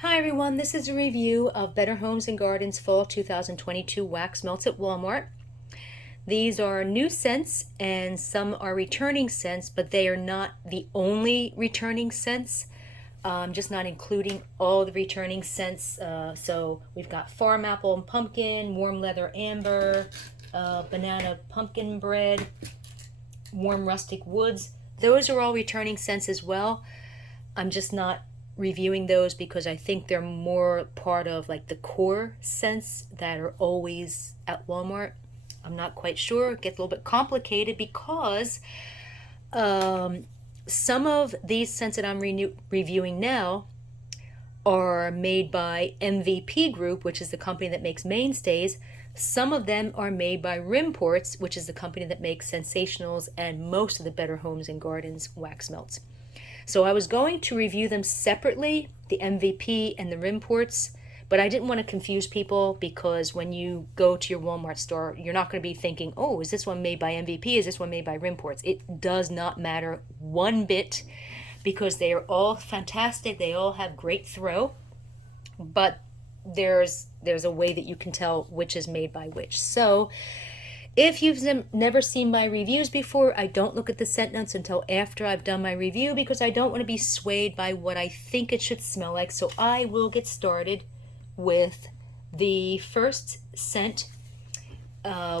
Hi everyone, this is a review of Better Homes and Gardens Fall 2022 wax melts at Walmart. These are new scents and some are returning scents, but they are not the only returning scents. I'm just not including all the returning scents. So we've got farm apple and pumpkin, warm leather amber, banana pumpkin bread, warm rustic woods. Those are all returning scents as well. I'm just not reviewing those because I think they're more part of like the core scents that are always at Walmart. I'm not quite sure. It gets a little bit complicated because some of these scents that I'm reviewing now are made by MVP Group, which is the company that makes mainstays. Some of them are made by Rimports, which is the company that makes Sensationals and most of the Better Homes and Gardens wax melts. So I was going to review them separately, the MVP and the Rimports, but I didn't want to confuse people because when you go to your Walmart store, you're not going to be thinking, oh, is this one made by MVP? Is this one made by Rimports? It does not matter one bit because they are all fantastic. They all have great throw, but there's a way that you can tell which is made by which. So if you've never seen my reviews before, I don't look at the scent notes until after I've done my review because I don't want to be swayed by what I think it should smell like. So I will get started with the first scent,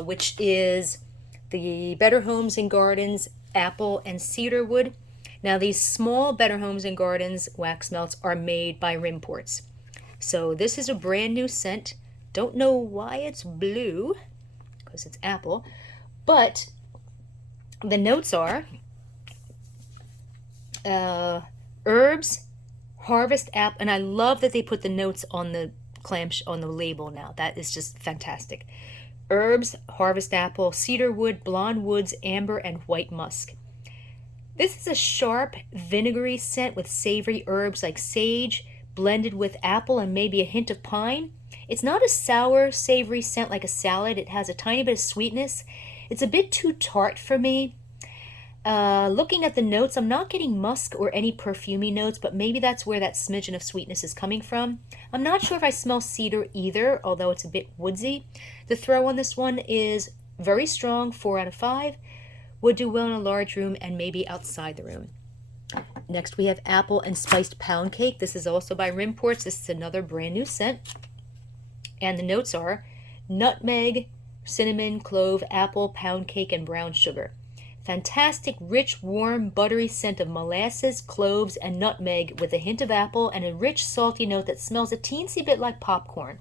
which is the Better Homes and Gardens Apple and Cedarwood. Now these small Better Homes and Gardens wax melts are made by Rimports. So this is a brand new scent. Don't know why it's blue, because it's apple, but the notes are herbs, harvest apple, and I love that they put the notes on the on the label now. That is just fantastic. Herbs, harvest apple, cedarwood, blonde woods, amber, and white musk. This is a sharp, vinegary scent with savory herbs like sage, blended with apple and maybe a hint of pine. It's not a sour, savory scent like a salad. It has a tiny bit of sweetness. It's a bit too tart for me. Looking at the notes, I'm not getting musk or any perfumey notes, but maybe that's where that smidgen of sweetness is coming from. I'm not sure if I smell cedar either, although it's a bit woodsy. The throw on this one is very strong, 4 out of 5. Would do well in a large room and maybe outside the room. Next we have apple and spiced pound cake. This is also by Rimports. This is another brand new scent. And the notes are nutmeg, cinnamon, clove, apple, pound cake, and brown sugar. Fantastic, rich, warm, buttery scent of molasses, cloves, and nutmeg with a hint of apple and a rich, salty note that smells a teensy bit like popcorn.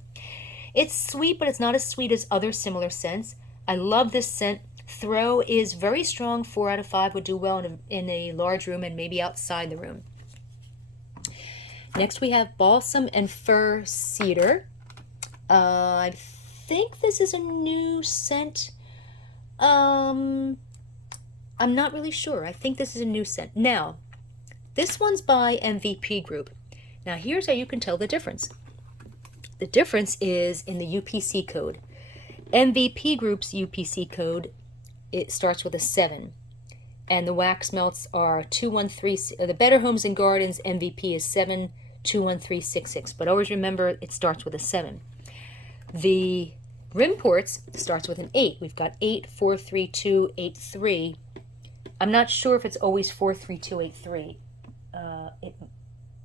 It's sweet, but it's not as sweet as other similar scents. I love this scent. Throw is very strong, 4 out of 5. Would do well in a large room and maybe outside the room. Next we have Balsam and Fur Cedar. I think this is a new scent. I'm not really sure. I think this is a new scent. Now, this one's by MVP Group. Now, here's how you can tell the difference. The difference is in the UPC code. MVP Group's UPC code, it starts with a 7. And the wax melts are 213. The Better Homes and Gardens MVP is 721366. But always remember, it starts with a 7. The Rimports starts with an 8. We've got 8432283. I'm not sure if it's always 43283.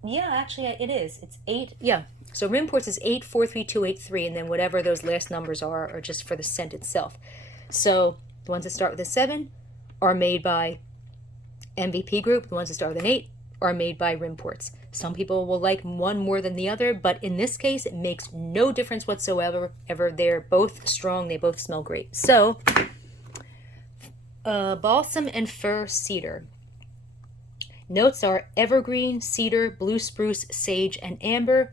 Yeah, actually it is. It's 8. Yeah. So Rimports is 8432283, and then whatever those last numbers are just for the scent itself. So the ones that start with a 7 are made by MVP Group. The ones that start with an 8 are made by Rimports. Some people will like one more than the other, but in this case, it makes no difference whatsoever. They're both strong. They both smell great. So, Balsam and Fur Cedar. Notes are evergreen, cedar, blue spruce, sage, and amber.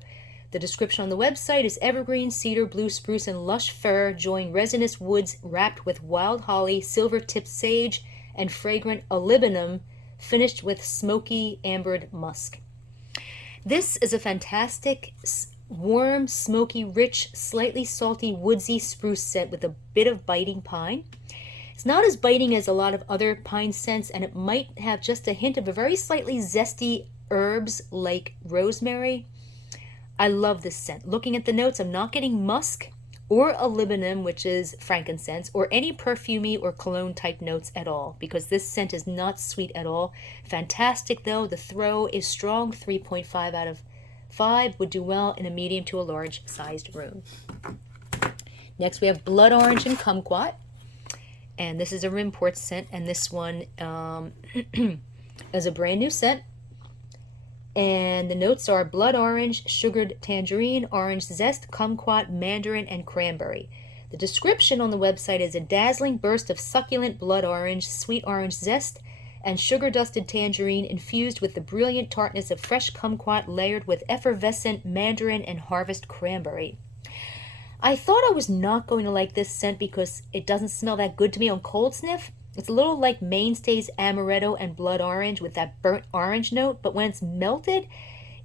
The description on the website is evergreen, cedar, blue spruce, and lush fir join resinous woods wrapped with wild holly, silver-tipped sage, and fragrant olibanum, finished with smoky ambered musk. This is a fantastic, warm, smoky, rich, slightly salty, woodsy spruce scent with a bit of biting pine. It's not as biting as a lot of other pine scents, and it might have just a hint of a very slightly zesty herbs like rosemary. I love this scent. Looking at the notes, I'm not getting musk or a libinum, which is frankincense, or any perfumey or cologne type notes at all, because this scent is not sweet at all. Fantastic though. The throw is strong, 3.5 out of 5. Would do well in a medium to a large sized room. Next we have blood orange and kumquat. And this is a Rimports scent, and this one is a brand new scent. And the notes are blood orange, sugared tangerine, orange zest, kumquat, mandarin, and cranberry. The description on the website is a dazzling burst of succulent blood orange, sweet orange zest, and sugar-dusted tangerine infused with the brilliant tartness of fresh kumquat layered with effervescent mandarin and harvest cranberry. I thought I was not going to like this scent because it doesn't smell that good to me on cold sniff. It's a little like Mainstay's amaretto and blood orange with that burnt orange note, but when it's melted,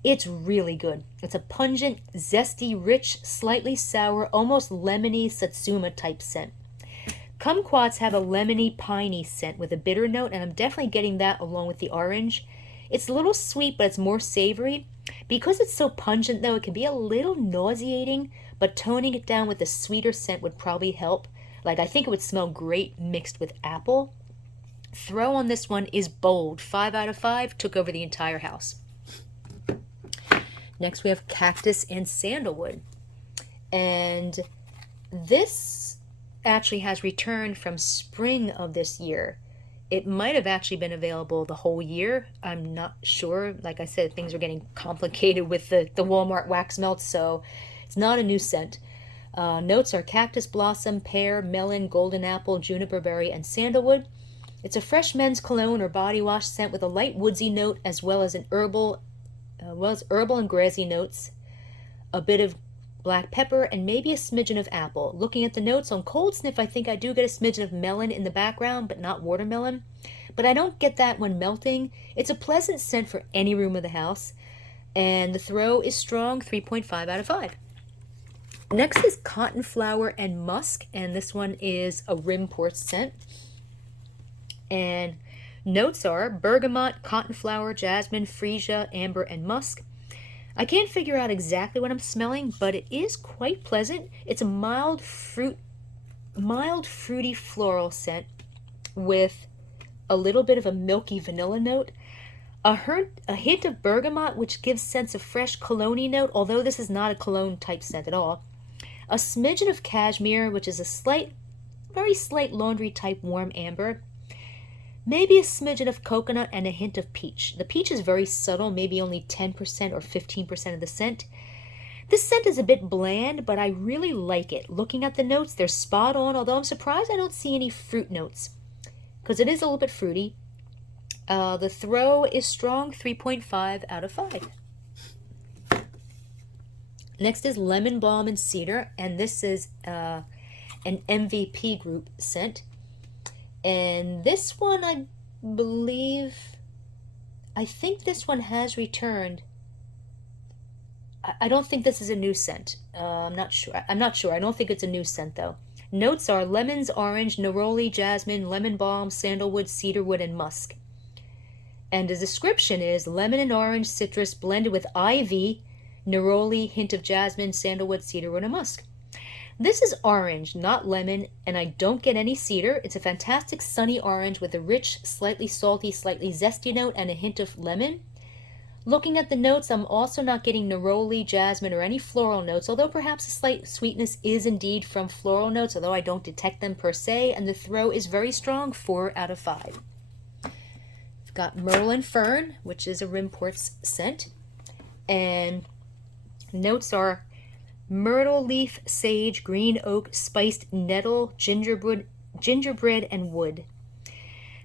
it's really good. It's a pungent, zesty, rich, slightly sour, almost lemony satsuma type scent. Kumquats have a lemony, piney scent with a bitter note, and I'm definitely getting that along with the orange. It's a little sweet, but it's more savory. Because it's so pungent, though, it can be a little nauseating, but toning it down with a sweeter scent would probably help. Like, I think it would smell great mixed with apple. Throw on this one is bold. 5 out of 5. Took over the entire house. Next we have Cactus and Sandalwood. And this actually has returned from spring of this year. It might have actually been available the whole year. I'm not sure. Like I said, things are getting complicated with the Walmart wax melts, so it's not a new scent. Notes are cactus blossom, pear, melon, golden apple, juniper berry, and sandalwood. It's a fresh men's cologne or body wash scent with a light woodsy note as well as herbal and grassy notes, a bit of black pepper, and maybe a smidgen of apple. Looking at the notes on cold sniff, I think I do get a smidgen of melon in the background, but not watermelon. But I don't get that when melting. It's a pleasant scent for any room of the house, and the throw is strong, 3.5 out of 5. Next is Cotton Flower and Musk, and this one is a Rimports scent. And notes are bergamot, cotton flower, jasmine, freesia, amber, and musk. I can't figure out exactly what I'm smelling, but it is quite pleasant. It's a mild fruity floral scent with a little bit of a milky vanilla note. A hint of bergamot, which gives sense of fresh cologne note, although this is not a cologne type scent at all. A smidgen of cashmere, which is a very slight laundry type warm amber. Maybe a smidgen of coconut and a hint of peach. The peach is very subtle, maybe only 10% or 15% of the scent. This scent is a bit bland, but I really like it. Looking at the notes, they're spot on, although I'm surprised I don't see any fruit notes, because it is a little bit fruity. The throw is strong, 3.5 out of 5. Next is Lemon Balm and Cedar, and this is an MVP group scent. And this one, I think this one has returned. I don't think this is a new scent. I'm not sure. I don't think it's a new scent, though. Notes are lemons, orange, neroli, jasmine, lemon balm, sandalwood, cedarwood, and musk. And the description is lemon and orange citrus blended with ivy, neroli, hint of jasmine, sandalwood, cedarwood, and musk. This is orange, not lemon, and I don't get any cedar. It's a fantastic sunny orange with a rich, slightly salty, slightly zesty note and a hint of lemon. Looking at the notes, I'm also not getting neroli, jasmine, or any floral notes, although perhaps a slight sweetness is indeed from floral notes, although I don't detect them per se, and the throw is very strong, 4 out of 5. I've got Merlin Fern, which is a Rimports scent, and notes are myrtle leaf, sage, green oak, spiced nettle, gingerbread, and wood.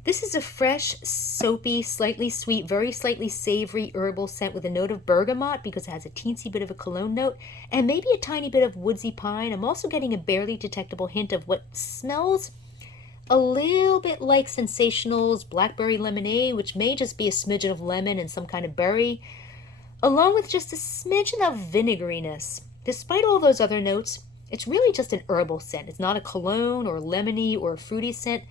This is a fresh, soapy, slightly sweet, very slightly savory herbal scent with a note of bergamot because it has a teensy bit of a cologne note and maybe a tiny bit of woodsy pine. I'm also getting a barely detectable hint of what smells a little bit like Sensational's blackberry lemonade, which may just be a smidgen of lemon and some kind of berry, along with just a smidgen of vinegariness. Despite all those other notes, it's really just an herbal scent. It's not a cologne or lemony or fruity scent.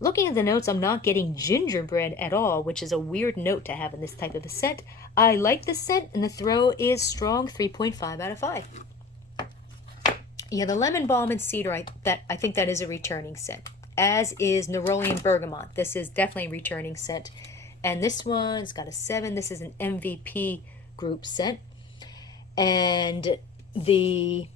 Looking at the notes, I'm not getting gingerbread at all, which is a weird note to have in this type of a scent. I like the scent, and the throw is strong, 3.5 out of 5. Yeah, the lemon balm and cedar, I think that is a returning scent, as is Neroli and Bergamot. This is definitely a returning scent. And this one's got a 7. This is an MVP group scent. And the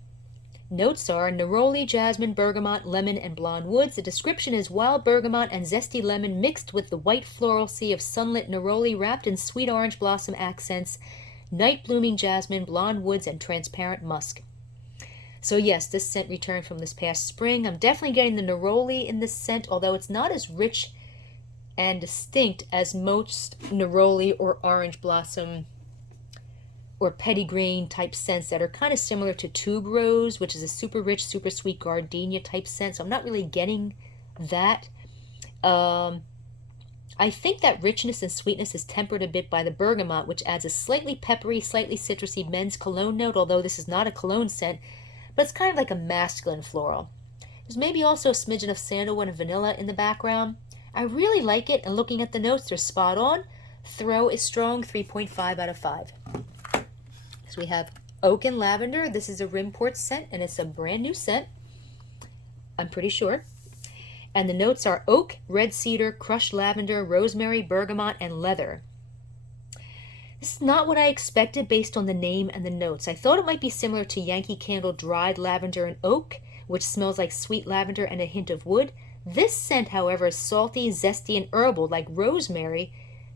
notes are neroli, jasmine, bergamot, lemon, and blonde woods. The description is wild bergamot and zesty lemon mixed with the white floral sea of sunlit neroli wrapped in sweet orange blossom accents, night blooming jasmine, blonde woods, and transparent musk. So yes, this scent returned from this past spring. I'm definitely getting the neroli in this scent, although it's not as rich and distinct as most neroli or orange blossom or petitgrain type scents that are kind of similar to tuberose, which is a super rich, super sweet gardenia type scent. So I'm not really getting that. I think that richness and sweetness is tempered a bit by the bergamot, which adds a slightly peppery, slightly citrusy men's cologne note, although this is not a cologne scent, but it's kind of like a masculine floral. There's maybe also a smidgen of sandalwood and vanilla in the background. I really like it, and looking at the notes, they're spot on. Throw is strong, 3.5 out of 5. So we have Oaken Lavender. This is a Rimports scent, and it's a brand new scent, I'm pretty sure. And the notes are oak, red cedar, crushed lavender, rosemary, bergamot, and leather. This is not what I expected based on the name and the notes. I thought it might be similar to Yankee Candle dried lavender and oak, which smells like sweet lavender and a hint of wood. This scent, however, is salty, zesty, and herbal like rosemary,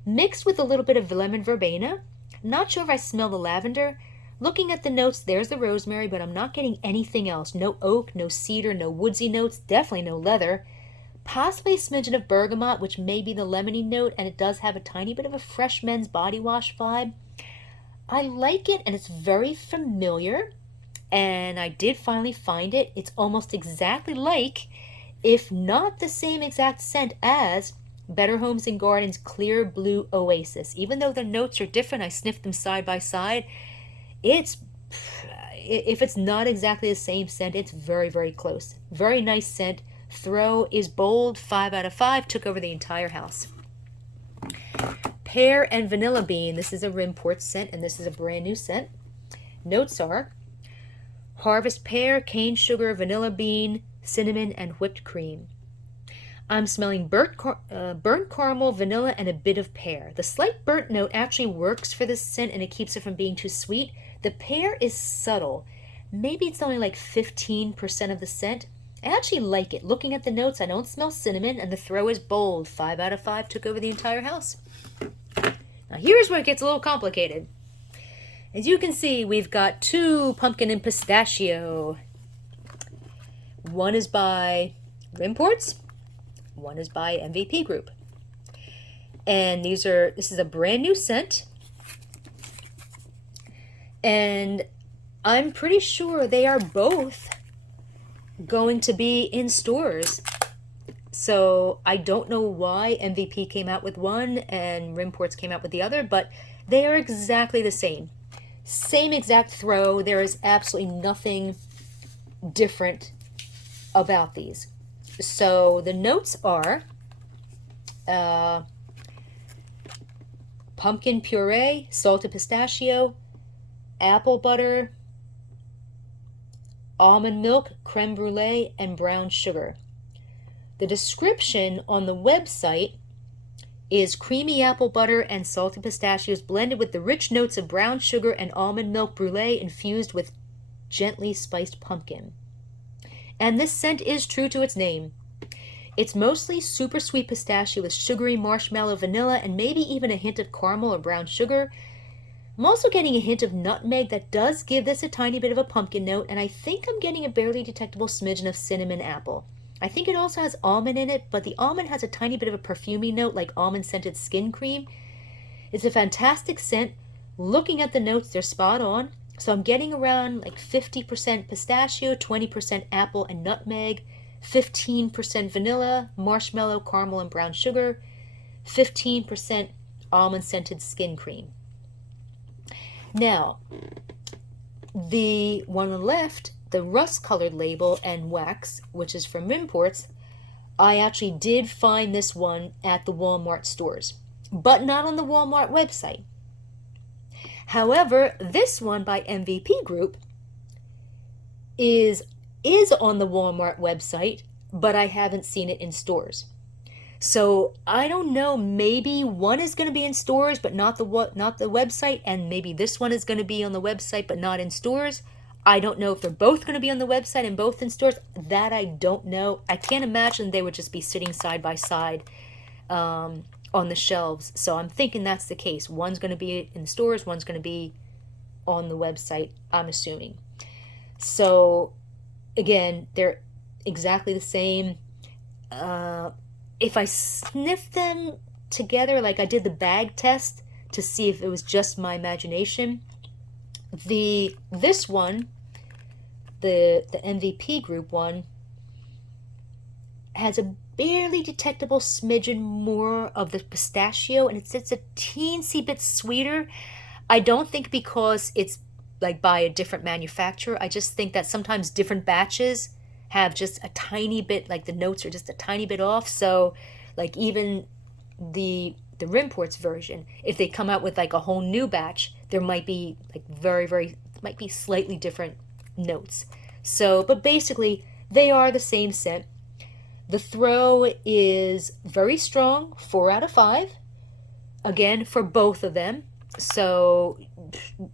mixed with a little bit of lemon verbena. Not sure if I smell the lavender. Looking at the notes, there's the rosemary, but I'm not getting anything else. No oak, no cedar, no woodsy notes, definitely no leather. Possibly a smidgen of bergamot, which may be the lemony note, and it does have a tiny bit of a fresh men's body wash vibe. I like it, and it's very familiar, and I did finally find it. It's almost exactly like, if not the same exact scent as, Better Homes and Gardens Clear Blue Oasis. Even though the notes are different, I sniffed them side by side. If it's not exactly the same scent, it's very, very close. Very nice scent. Throw is bold, 5 out of 5, took over the entire house. Pear and Vanilla Bean. This is a Rimports scent, and this is a brand new scent. Notes are harvest pear, cane sugar, vanilla bean, cinnamon, and whipped cream. I'm smelling burnt caramel, vanilla, and a bit of pear. The slight burnt note actually works for this scent, and it keeps it from being too sweet. The pear is subtle. Maybe it's only like 15% of the scent. I actually like it. Looking at the notes, I don't smell cinnamon, and the throw is bold. 5 out of 5, took over the entire house. Now here's where it gets a little complicated. As you can see, we've got 2 pumpkin and pistachio. One is by Rimports, one is by MVP Group. And this is a brand new scent. And I'm pretty sure they are both going to be in stores. So I don't know why MVP came out with one and Rimports came out with the other, but they are exactly the same. Same exact throw. There is absolutely nothing different about these. So the notes are pumpkin puree, salted pistachio, apple butter, almond milk, creme brulee, and brown sugar. The description on the website is creamy apple butter and salted pistachios blended with the rich notes of brown sugar and almond milk brulee infused with gently spiced pumpkin. And this scent is true to its name. It's mostly super sweet pistachio with sugary marshmallow, vanilla, and maybe even a hint of caramel or brown sugar. I'm also getting a hint of nutmeg that does give this a tiny bit of a pumpkin note, and I think I'm getting a barely detectable smidgen of cinnamon apple. I think it also has almond in it, but the almond has a tiny bit of a perfumey note like almond-scented skin cream. It's a fantastic scent. Looking at the notes, they're spot on. So I'm getting around like 50% pistachio, 20% apple and nutmeg, 15% vanilla, marshmallow, caramel, and brown sugar, 15% almond-scented skin cream. Now, the one on the left, the rust-colored label and wax, which is from Rimports, I actually did find this one at the Walmart stores, but not on the Walmart website. However, this one by MVP Group is on the Walmart website, but I haven't seen it in stores. So I don't know. Maybe one is going to be in stores, but not the website, and maybe this one is going to be on the website, but not in stores. I don't know if they're both going to be on the website and both in stores. That I don't know. I can't imagine they would just be sitting side by side on the shelves. So I'm thinking that's the case. One's going to be in stores, one's going to be on the website, I'm assuming. So again, they're exactly the same. If I sniff them together, like I did the bag test to see if it was just my imagination, this one, the MVP Group one, has a barely detectable smidgen more of the pistachio, and it's a teensy bit sweeter. I don't think because it's like by a different manufacturer. I just think that sometimes different batches have just a tiny bit, like the notes are just a tiny bit off. So like even the Rimports version, if they come out with like a whole new batch, there might be like might be slightly different notes. So, but basically they are the same scent. The throw is very strong, 4 out of 5, again for both of them. So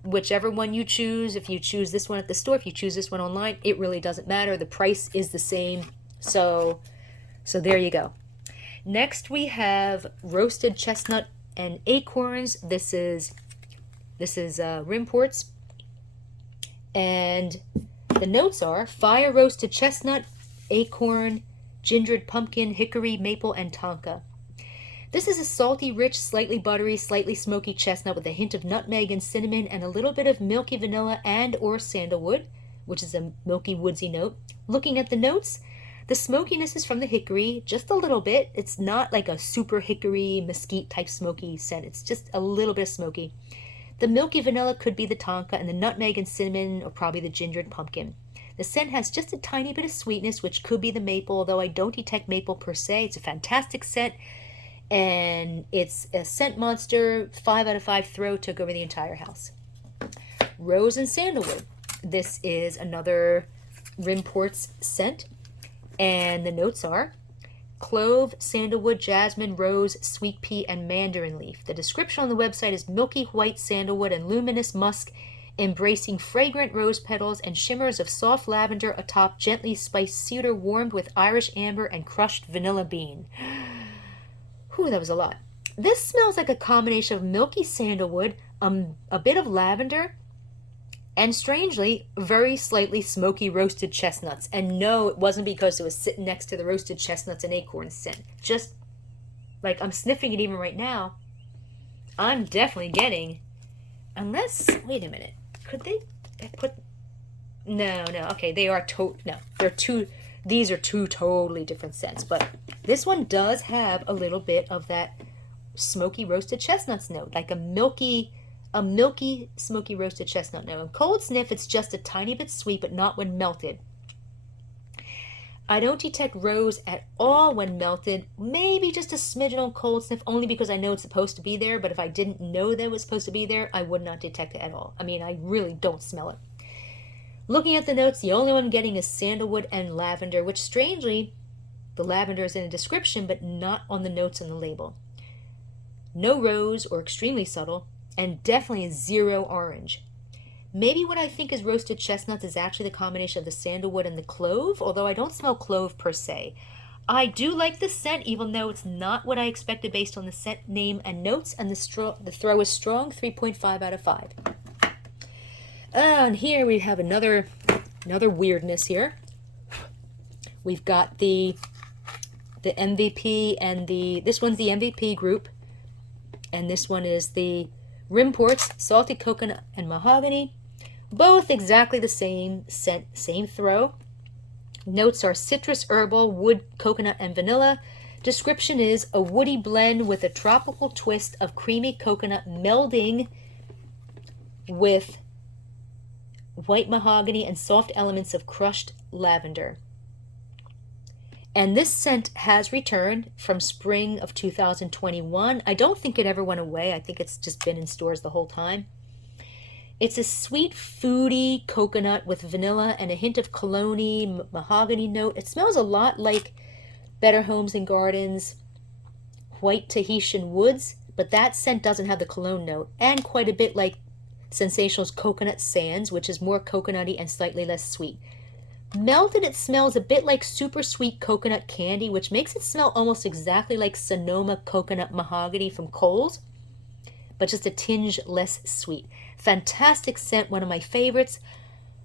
whichever one you choose, if you choose this one at the store, if you choose this one online, it really doesn't matter. The price is the same. So there you go. Next we have roasted chestnut and acorns. This is Rimports, and the notes are fire roasted chestnut, acorn, gingered pumpkin, hickory, maple, and tonka. This is a salty, rich, slightly buttery, slightly smoky chestnut with a hint of nutmeg and cinnamon and a little bit of milky vanilla and or sandalwood, which is a milky woodsy note. Looking at the notes, the smokiness is from the hickory, just a little bit. It's not like a super hickory, mesquite type smoky scent. It's just a little bit smoky. The milky vanilla could be the tonka, and the nutmeg and cinnamon or probably the gingered pumpkin. The scent has just a tiny bit of sweetness, which could be the maple, although I don't detect maple per se. It's a fantastic scent. And it's a scent monster. 5 out of 5 throw, took over the entire house. Rose and sandalwood. This is another Rimports scent, and the notes are clove, sandalwood, jasmine, rose, sweet pea, and mandarin leaf. The description on the website is milky white sandalwood and luminous musk, embracing fragrant rose petals and shimmers of soft lavender atop gently spiced cedar warmed with Irish amber and crushed vanilla bean. Whew, that was a lot. This smells like a combination of milky sandalwood, a bit of lavender, and strangely, very slightly smoky roasted chestnuts. And no, it wasn't because it was sitting next to the roasted chestnuts and acorns scent. Just, like, I'm sniffing it even right now. I'm definitely getting, unless, wait a minute, could they put, no, okay, these are two totally different scents, but this one does have a little bit of that smoky roasted chestnuts note, like a milky smoky roasted chestnut note. And cold sniff, it's just a tiny bit sweet, but not when melted. I don't detect rose at all when melted. Maybe just a smidgen on cold sniff, only because I know it's supposed to be there, but if I didn't know that it was supposed to be there, I would not detect it at all. I mean, I really don't smell it. Looking at the notes, the only one I'm getting is sandalwood and lavender, which strangely, the lavender is in a description, but not on the notes on the label. No rose or extremely subtle, and definitely zero orange. Maybe what I think is roasted chestnuts is actually the combination of the sandalwood and the clove, although I don't smell clove per se. I do like the scent, even though it's not what I expected based on the scent name and notes, and the throw is strong, 3.5 out of 5. And here we have another weirdness here. We've got the MVP and this one's the MVP group, and this one is the Rimports, salty coconut and mahogany. Both exactly the same scent, same throw. Notes are citrus, herbal, wood, coconut, and vanilla. Description is a woody blend with a tropical twist of creamy coconut melding with white mahogany and soft elements of crushed lavender. And this scent has returned from spring of 2021. I don't think it ever went away. I think it's just been in stores the whole time. It's a sweet, foody coconut with vanilla and a hint of cologne mahogany note. It smells a lot like Better Homes and Gardens White Tahitian Woods, but that scent doesn't have the cologne note, and quite a bit like Sensational's Coconut Sands, which is more coconutty and slightly less sweet. Melted, it smells a bit like super sweet coconut candy, which makes it smell almost exactly like Sonoma Coconut Mahogany from Kohl's, but just a tinge less sweet. Fantastic scent, one of my favorites.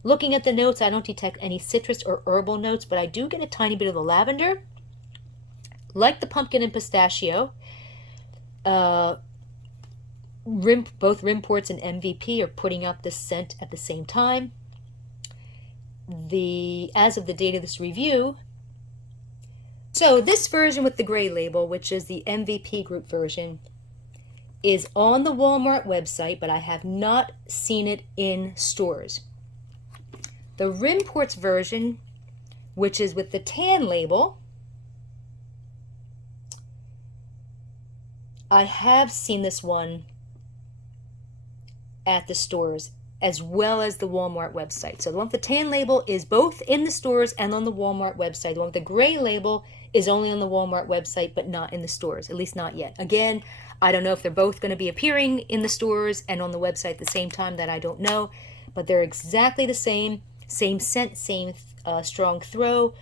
Looking at the notes, I don't detect any citrus or herbal notes, but I do get a tiny bit of the lavender. Like the pumpkin and pistachio, both Rimports and MVP are putting out this scent at the same time. As of the date of this review, so this version with the gray label, which is the MVP group version, is on the Walmart website, but I have not seen it in stores. The Rimports version, which is with the tan label, I have seen this one at the stores as well as the Walmart website. So the one with the tan label is both in the stores and on the Walmart website. The one with the gray label is only on the Walmart website but not in the stores, at least not yet. Again, I don't know if they're both going to be appearing in the stores and on the website at the same time. That I don't know, but they're exactly the same scent, same strong throw.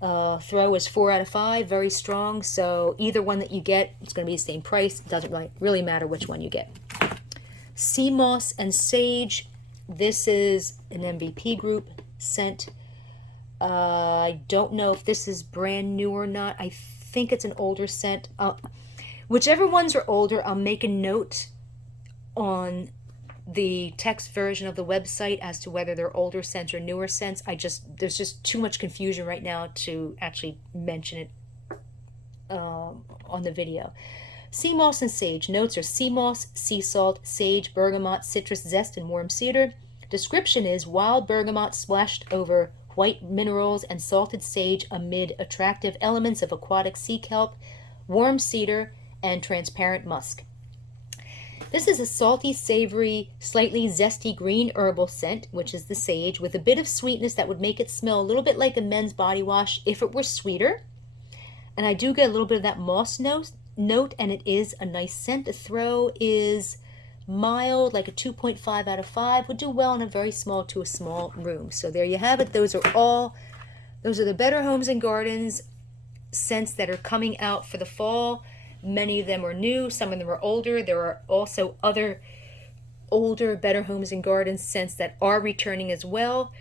Throw is 4 out of 5, very strong. So either one that you get, it's going to be the same price. It doesn't really matter which one you get. Sea Moss and Sage. This is an MVP group scent. I don't know if this is brand new or not. I think it's an older scent. Whichever ones are older, I'll make a note on the text version of the website as to whether they're older scents or newer scents. There's just too much confusion right now to actually mention it on the video. Sea Moss and Sage. Notes are sea moss, sea salt, sage, bergamot, citrus zest, and warm cedar. Description is wild bergamot splashed over white minerals and salted sage amid attractive elements of aquatic sea kelp, warm cedar, and transparent musk. This is a salty, savory, slightly zesty green herbal scent, which is the sage, with a bit of sweetness that would make it smell a little bit like a men's body wash if it were sweeter. And I do get a little bit of that moss note, and it is a nice scent. The throw is mild, like a 2.5 out of 5. Would do well in a very small to a small room. So there you have it. Those are the Better Homes and Gardens scents that are coming out for the fall. Many of them are new, some of them are older. There are also other older Better Homes and Gardens scents that are returning as well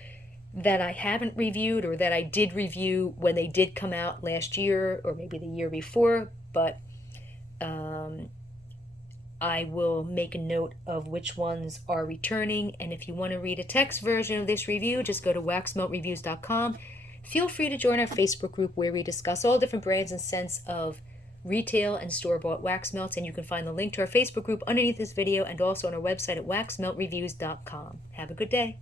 that I haven't reviewed, or that I did review when they did come out last year or maybe the year before, but I will make a note of which ones are returning. And if you want to read a text version of this review, just go to waxmeltreviews.com. Feel free to join our Facebook group where we discuss all different brands and scents of retail and store-bought wax melts, and you can find the link to our Facebook group underneath this video and also on our website at waxmeltreviews.com. Have a good day.